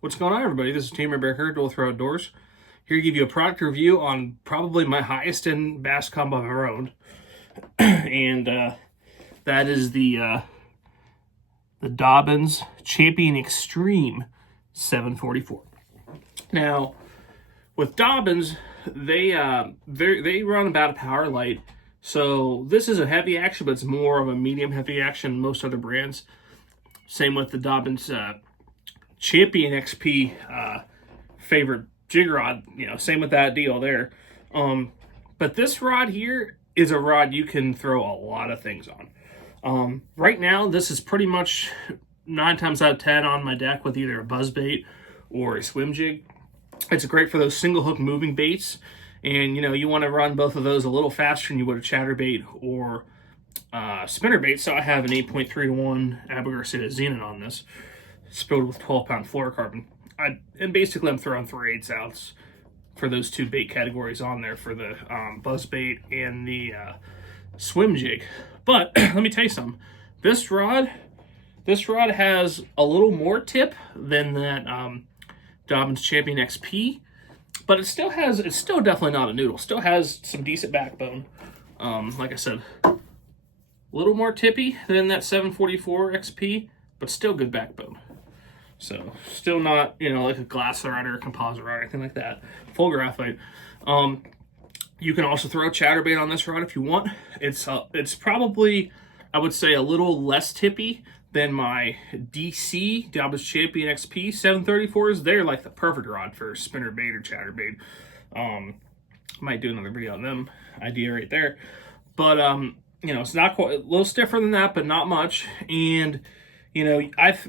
What's going on, everybody? This is Team Member here, Dual Throw Outdoors. Here to give you a product review on probably my highest end bass combo I've ever owned. And that is the Dobyns Champion Extreme 744. Now, with Dobyns, they run about a power light. So this is a heavy action, but it's more of a medium heavy action than most other brands. Same with the Dobyns Champion XP favorite jig rod, same with that deal there. But this rod here is a rod you can throw a lot of things on. Right now, this is pretty much 9 times out of 10 on my deck with either a buzzbait or a swim jig. It's great for those single hook moving baits, and you want to run both of those a little faster than you would a chatterbait or spinnerbait. So I have an 8.3 to 1 Abu Garcia Xenon on this, spilled with 12-pound fluorocarbon. And basically I'm throwing 3/8 ounce for those two bait categories on there for the buzzbait and the swim jig. But let me tell you something. This rod has a little more tip than that Dobyns Champion XP, but it's still definitely not a noodle. Still has some decent backbone. Like I said, a little more tippy than that 744 XP, but still good backbone. So still not, like a glass rod or a composite rod or anything like that. Full graphite. You can also throw a chatterbait on this rod if you want. It's probably, I would say, a little less tippy than my DC Dobyns Champion XP 734s. They're like the perfect rod for spinnerbait or chatterbait. Might do another video on them. Idea right there. But it's not quite, a little stiffer than that, but not much. And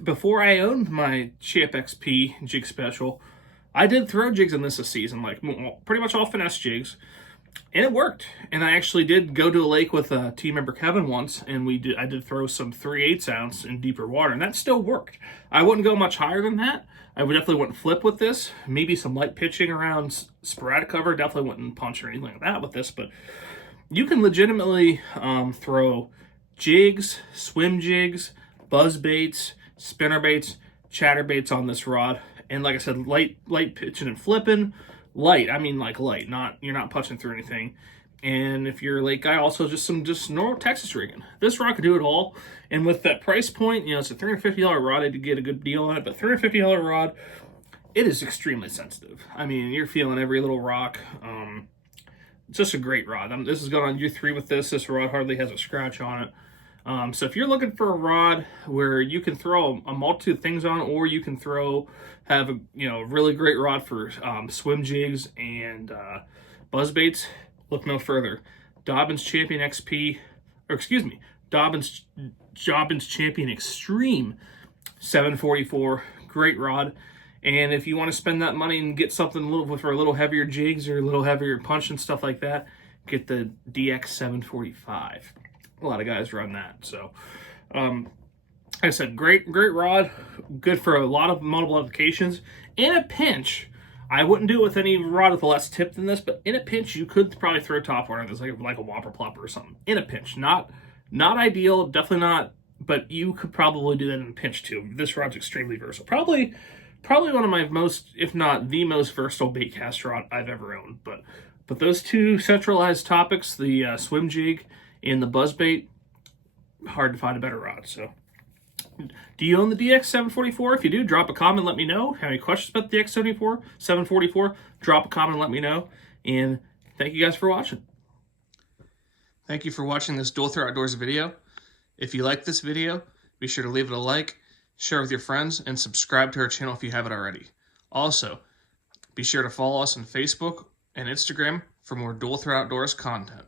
before I owned my Champ XP jig special, I did throw jigs in this season, like pretty much all finesse jigs, and it worked. And I actually did go to a lake with team member Kevin once, and I did throw some 3/8 ounce in deeper water, and that still worked. I wouldn't go much higher than that. I definitely wouldn't flip with this. Maybe some light pitching around sporadic cover. Definitely wouldn't punch or anything like that with this, but you can legitimately throw jigs, swim jigs, buzz baits, spinner baits, chatterbaits on this rod. And like I said, light pitching and flipping. Light, I mean like light, you're not punching through anything. And if you're a lake guy, also just normal Texas rigging. This rod could do it all. And with that price point, it's a $350 rod. I did get a good deal on it, but $350 rod, it is extremely sensitive. I mean, you're feeling every little rock. It's just a great rod. This is going on year 3 with this. This rod hardly has a scratch on it. So if you're looking for a rod where you can throw a multitude of things on, or you can have a really great rod for swim jigs and buzz baits, look no further. Dobyns Champion XP, or excuse me, Dobyns Champion Extreme 744, great rod. And if you want to spend that money and get something for a little heavier jigs or a little heavier punch and stuff like that, get the DX 745. A lot of guys run that. So, like I said, great rod, good for a lot of multiple applications. In a pinch, I wouldn't do it with any rod with a less tip than this, but in a pinch, you could probably throw top water on this, like a whopper plopper or something. In a pinch, not ideal, definitely not, but you could probably do that in a pinch too. This rod's extremely versatile. Probably one of my most, if not the most versatile bait cast rod I've ever owned. But those two centralized topics, the swim jig and the buzzbait, hard to find a better rod. So, do you own the DX 744? If you do, drop a comment, let me know. Have any questions about the DX 744? Drop a comment, let me know. And thank you guys for watching. Thank you for watching this Dual Throw Outdoors video. If you like this video, be sure to leave it a like, share with your friends, and subscribe to our channel if you haven't already. Also, be sure to follow us on Facebook and Instagram for more Dual Throw Outdoors content.